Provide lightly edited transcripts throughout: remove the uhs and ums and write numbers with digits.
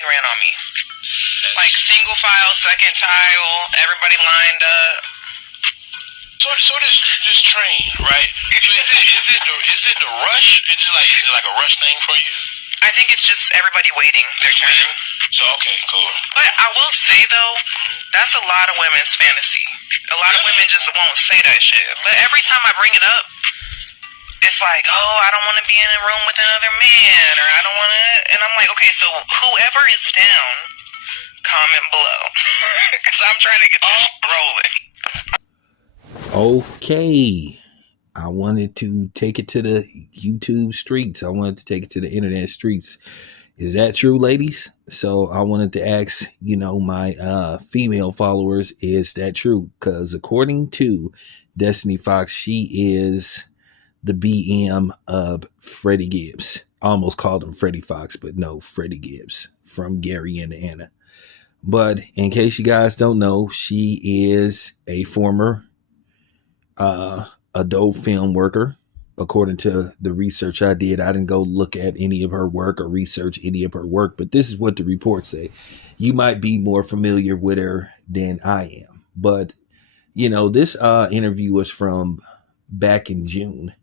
He ran on me. Like single file, second child, everybody lined up. So this train, right? So is it the rush? Is it like a rush thing for you? I think it's just everybody waiting their turn. So okay, cool. But I will say though, that's a lot of women's fantasy. A lot of women just won't say that shit. But every time I bring it up, it's like, oh, I don't want to be in a room with another man, or I don't want to. And I'm like, okay, so whoever is down, comment below, because I'm trying to get this rolling. Okay. I wanted to take it to the YouTube streets. I wanted to take it to the internet streets. Is that true, ladies? So I wanted to ask, my female followers, is that true? Because according to Destiny Fox, she is the BM of Freddie Gibbs. I almost called him Freddie Fox, but no, Freddie Gibbs from Gary, Indiana. But in case you guys don't know, she is a former adult film worker. According to the research I did, I didn't go look at any of her work or research any of her work, but this is what the reports say. You might be more familiar with her than I am, but this interview was from back in June,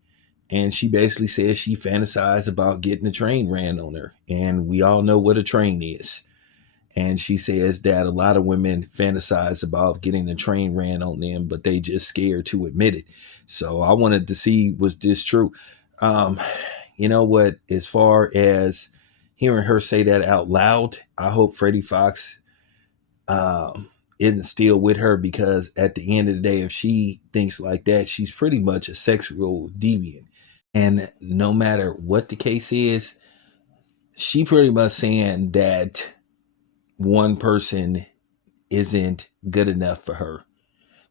and she basically says she fantasized about getting a train ran on her, and we all know what a train is. And she says that a lot of women fantasize about getting a train ran on them, but they just scared to admit it. So I wanted to see, was this true? You know what? As far as hearing her say that out loud, I hope Freddie Fox isn't still with her, because at the end of the day, if she thinks like that, she's pretty much a sexual deviant. And no matter what the case is, she pretty much saying that one person isn't good enough for her.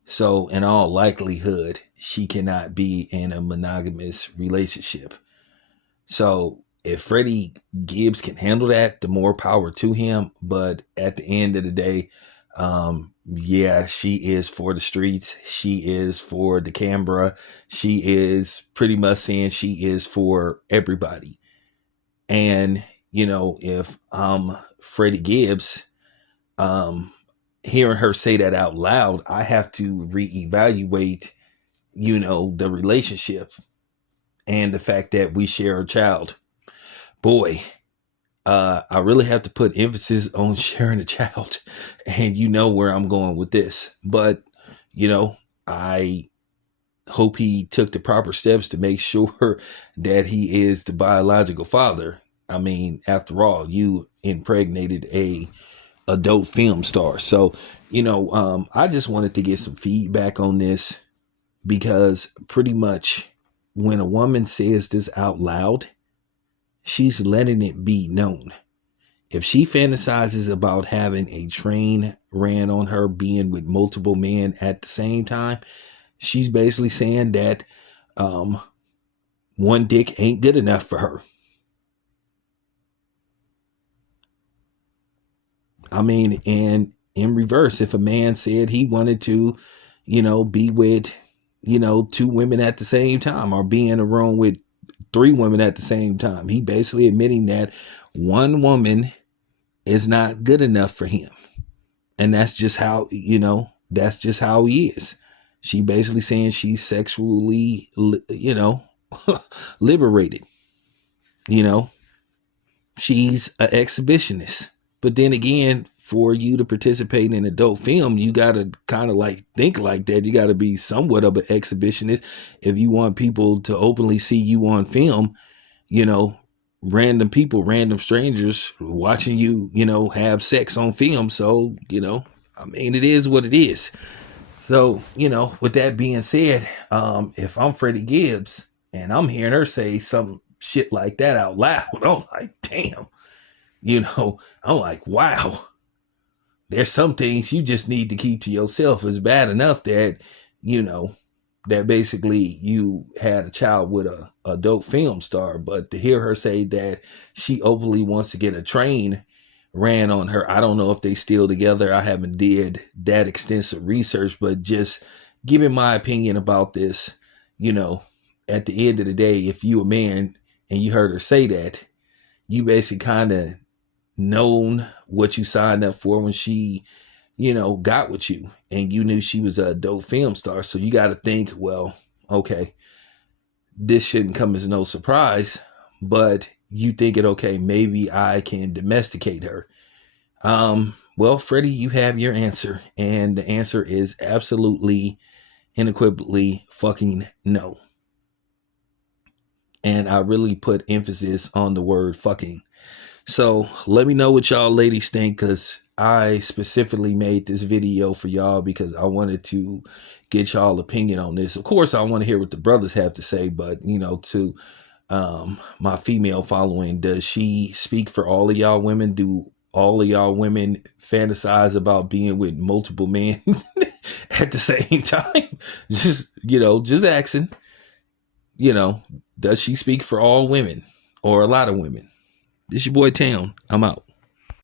So in all likelihood, she cannot be in a monogamous relationship. So if Freddie Gibbs can handle that, the more power to him. But at the end of the day, she is for the streets. She is for the camera. She is pretty much saying she is for everybody. And, if I'm Freddie Gibbs, hearing her say that out loud, I have to reevaluate, the relationship and the fact that we share a child. Boy, I really have to put emphasis on sharing a child, and you know where I'm going with this. But, I hope he took the proper steps to make sure that he is the biological father. I mean, after all, you impregnated a adult film star. So, I just wanted to get some feedback on this, because pretty much when a woman says this out loud, she's letting it be known. If she fantasizes about having a train ran on her, being with multiple men at the same time, she's basically saying that one dick ain't good enough for her. I mean, and in reverse, if a man said he wanted to, be with, two women at the same time, or be in a room with three women at the same time, he basically admitting that one woman is not good enough for him. And that's just how, that's just how he is. She basically saying she's sexually, liberated. She's an exhibitionist. But then again, for you to participate in adult film, you got to kind of like think like that. You got to be somewhat of an exhibitionist if you want people to openly see you on film, random people, random strangers watching you, have sex on film. So, it is what it is. So, with that being said, if I'm Freddie Gibbs and I'm hearing her say some shit like that out loud, I'm like, damn. I'm like, wow, there's some things you just need to keep to yourself. It's bad enough that, that basically you had a child with a adult film star, but to hear her say that she openly wants to get a train ran on her, I don't know if they still together. I haven't did that extensive research, but just giving my opinion about this, at the end of the day, if you a man and you heard her say that, you basically kind of known what you signed up for when she, got with you, and you knew she was a dope film star. So you got to think, well, okay, this shouldn't come as no surprise, but you thinking, okay, maybe I can domesticate her. Well, Freddie, you have your answer, and the answer is absolutely, unequivocally fucking no. And I really put emphasis on the word fucking. So let me know what y'all ladies think, because I specifically made this video for y'all because I wanted to get y'all opinion on this. Of course, I want to hear what the brothers have to say, but to my female following, does she speak for all of y'all women? Do all of y'all women fantasize about being with multiple men at the same time? Just asking. Does she speak for all women or a lot of women? This your boy Town. I'm out.